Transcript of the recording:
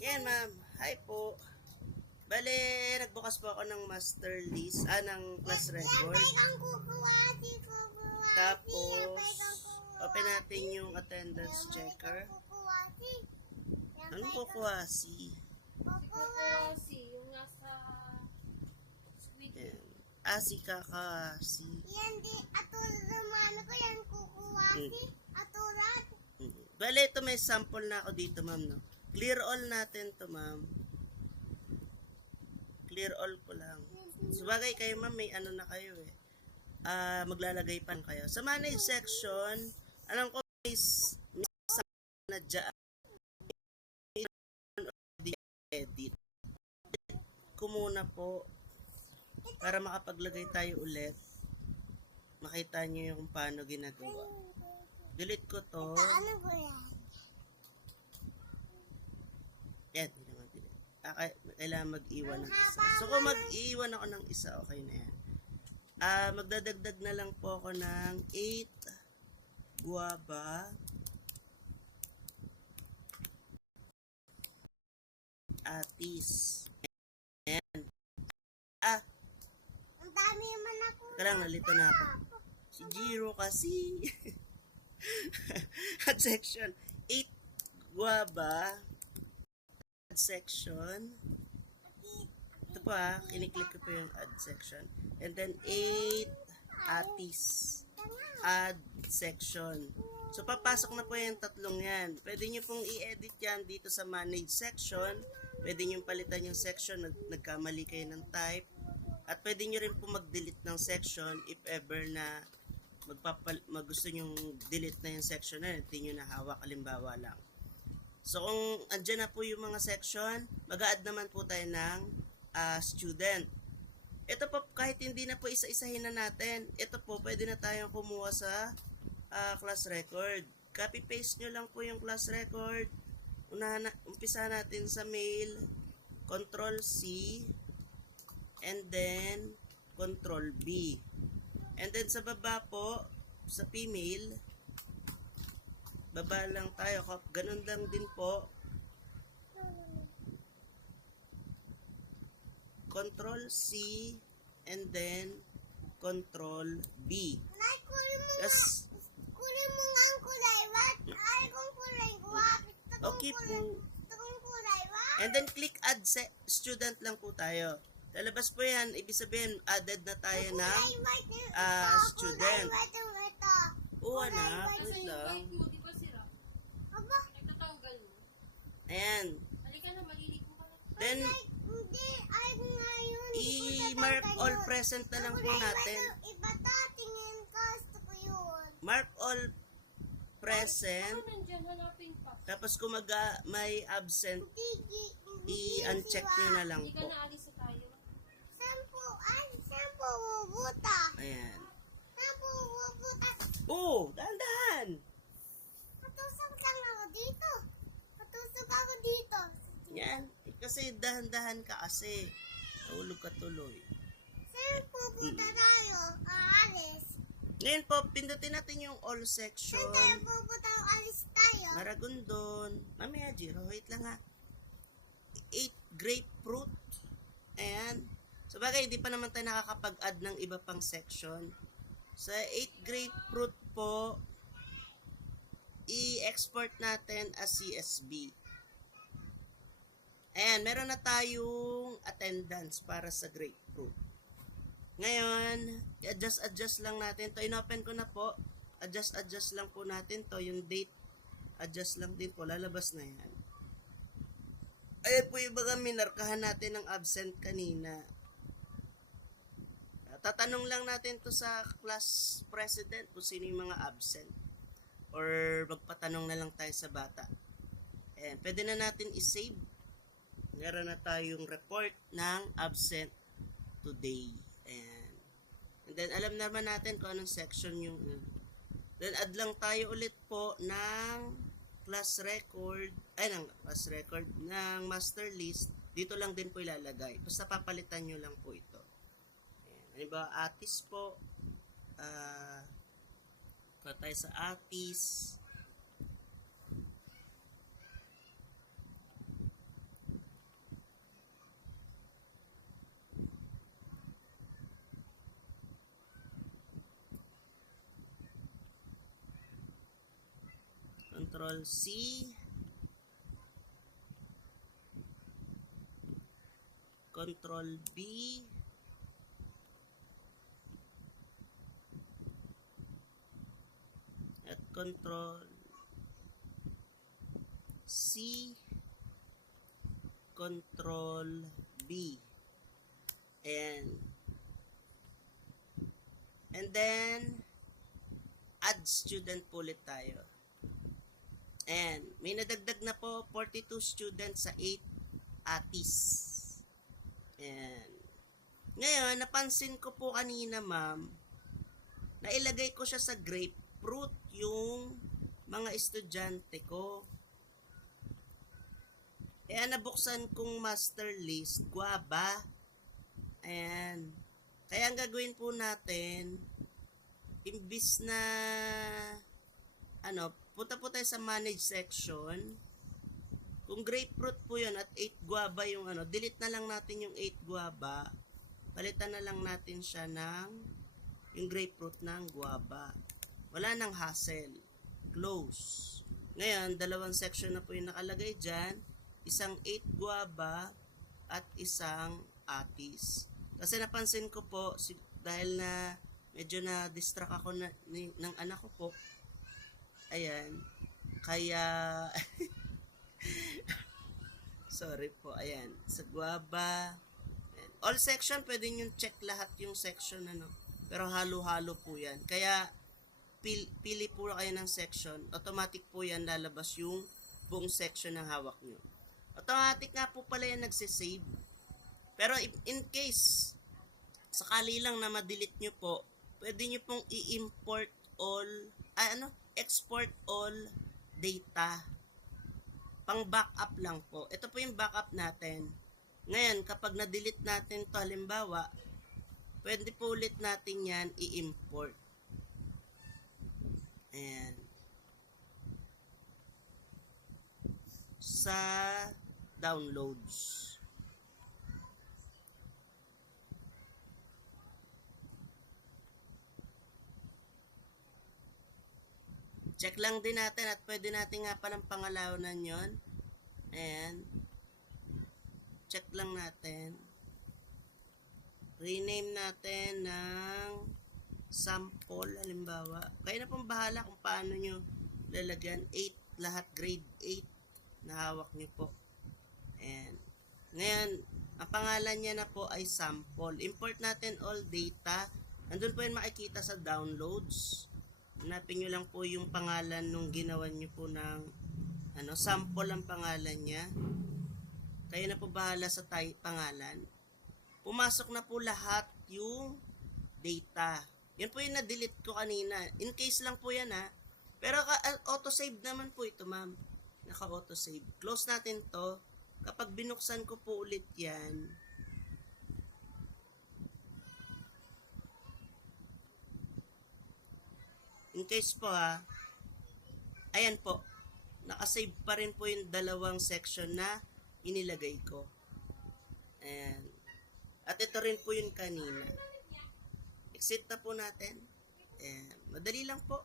Yan, ma'am. Hi po. Bale, nagbukas po ako ng master list, ng class record. Tapos, open natin yung attendance checker. Anong kukuwasi? Kukuwasi, yung nasa squid. Yan. Si kakasi. Yan di, atulad naman ko yan kukuwasi. Atulad. Bale, ito may sample na ako dito, ma'am, no? Clear all natin to, ma'am. Clear all ko lang. Sabagay kayo, ma'am, may ano na kayo eh. Maglalagay pa kayo. Sa manage section, alam ko may na dyan. Edit. Ko muna po para makapaglagay tayo ulit. Makita nyo yung kung paano ginagawa. Delete ko to. Ano ko yan? Yan, hindi naman delete. Kailangan mag-iwan ng isa. So kung mag-iwan ako ng isa, okay na yan. Magdadagdag na lang po ako ng 8 guava atis. Ayan. Ang dami naman ako. Kailang nalito na ako. Si Jiro kasi. At section 8 guava. Add section. Ito po kiniklik ko po yung add section. And then 8 atis. Add section. So papasok na po yung tatlong yan. Pwede nyo pong i-edit yan dito sa manage section. Pwede nyo palitan yung section, nagkamali kayo ng type. At pwede nyo rin po mag-delete ng section if ever na gusto nyo delete na yung section na hindi nyo nahawak, halimbawa lang. So kung andyan na po yung mga section, mag-a-add naman po tayo ng student. Ito po, kahit hindi na po isa-isahin na natin, ito po, pwede na tayong kumuha sa class record. Copy-paste nyo lang po yung class record. Umpisa natin sa male, Control C, and then Control B. And then sa baba po, sa female, baba lang tayo. Ganun lang din po. Control C, and then Control B. Yes. Kulay mo nga ang kulay. What? Ay, kung kulay ko. Okay po. Ito kung kulay. What? And then click add student lang po tayo. Lalabas po yan. Ibig sabihin, added na tayo ng student. Oo na. Kasi Wait yung lang. white mo, di ba sira? Aba, Nagtatanggal mo. Ayan. Halika na, maliligo ka na. Then, hindi. Ay, ngayon. i-mark all present na lang po natin. Iba to, tingin ko. Gusto ko yun. Mark all present. Ano nandyan, hanapin pa. Tapos kung may absent, i-uncheck nyo na lang Hindi ka po. na alis sa tayo. Saan po bubuta? Ayan. Saan po bubuta? Oh, dahan-dahan. Katusok lang ako dito. Katusok ako dito. Yan. Kasi dahan-dahan ka kasi. Nahulog ka tuloy. Saan pupunta tayo? Aalis. Ngayon po, pindutin natin yung all section. Saan tayo pupunta? Alis tayo. Maragondon. Mamaya, Jiro. Wait lang ha. 8 grapefruit. Ayan. So bagay, hindi pa naman tayo nakakapag-add ng iba pang section. Sa 8 grapefruit po, i-export natin as CSV. Ayan, meron na tayong attendance para sa grapefruit. Ngayon, adjust lang natin to. Inopen ko na po. Adjust lang po natin to. Yung date, adjust lang din po. Lalabas na yan. Ayan po yung baga minarkahan natin ng absent kanina. Tatanong lang natin to sa class president kung sino yung mga absent. Or magpatanong na lang tayo sa bata. Ayan, pwede na natin i-save. Meron na tayong report ng absent today. Ayan. And then, alam naman natin kung anong section yung... Then, add lang tayo ulit po ng class record, ng master list. Dito lang din po ilalagay. Basta papalitan nyo lang po ito. Ayan. Halimbawa, atis po. Tayo sa atis. Control C, Control B, at Control C, Control B. Ayan. And then, add student po ulit tayo. And may nadagdag na po 42 students sa 8 ATIS. And ngayon, napansin ko po kanina, ma'am, na ilagay ko siya sa grapefruit yung mga estudyante ko. Kaya nabuksan kong master list, guava. Ayan. Kaya ang gagawin po natin, imbis na punta po tayo sa manage section. Kung grapefruit po yun at 8 guava yung delete na lang natin yung 8 guava. Palitan na lang natin siya ng yung grapefruit ng guava. Wala nang hassle. Close. Ngayon, dalawang section na po yung nakalagay dyan. Isang 8 guava at isang atis. Kasi napansin ko po, dahil na medyo na-distract ako ng anak ko po. Ayan. Kaya, sorry po. Ayan. Sa guava. Ayan. All section, pwede nyo check lahat yung section. Pero halo-halo po yan. Kaya, pili po kayo ng section. Automatic po yan lalabas yung buong section ng hawak nyo. Automatic nga po pala yan nagsisave. Pero in case, sakali lang na ma-delete nyo po, pwede nyo pong i-import all, export all data. Pang backup lang po. Ito po yung backup natin. Ngayon, kapag na-delete natin to halimbawa, pwede po ulit natin yan i-import. Ayan. Sa downloads. Check lang din natin at pwede natin nga palang pangalawanan yon. Ayan. Check lang natin. Rename natin ng sample, halimbawa. Kayo na pong bahala kung paano nyo lalagyan. 8, lahat grade 8 na hawak nyo po. Ayan. Ngayon, ang pangalan niya na po ay sample. Import natin all data. Nandun po yun makikita sa downloads. Hanapin nyo lang po yung pangalan nung ginawa nyo po ng sample ang pangalan niya. Kayo na po bahala sa pangalan. Pumasok na po lahat yung data. Yan po yung na-delete ko kanina. In case lang po yan Pero auto-save naman po ito, ma'am. Naka-auto-save. Close natin to. Kapag binuksan ko po ulit yan, in case po ayan po, nakasave pa rin po yung dalawang section na inilagay ko. Ayan. At ito rin po yung kanina. Exit na po natin. Ayan. Madali lang po.